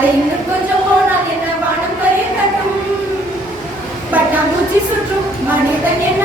அடை இன்னும் கொஞ்சம் போனால் என்ன வானம் கரைய கட்டும் பட்டாம்பூச்சி சுற்றும் மனிதன் என்ன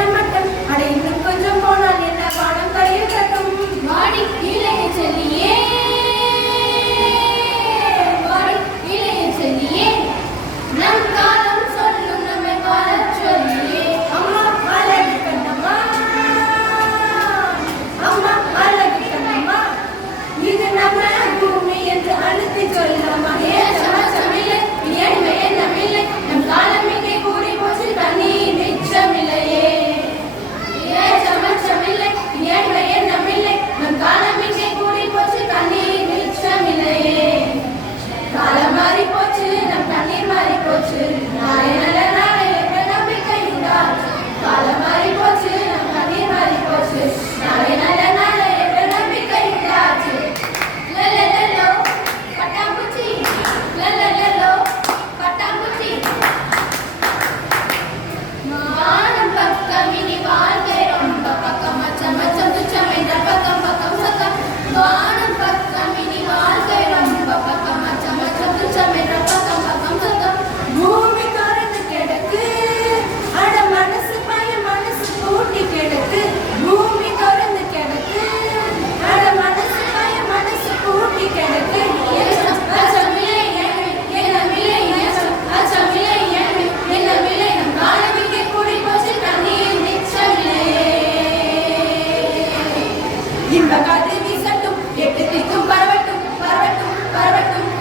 கதிர் வீசட்டும் எட்டு திக்கும் பரவட்டும் பரவட்டும் பரவட்டும்.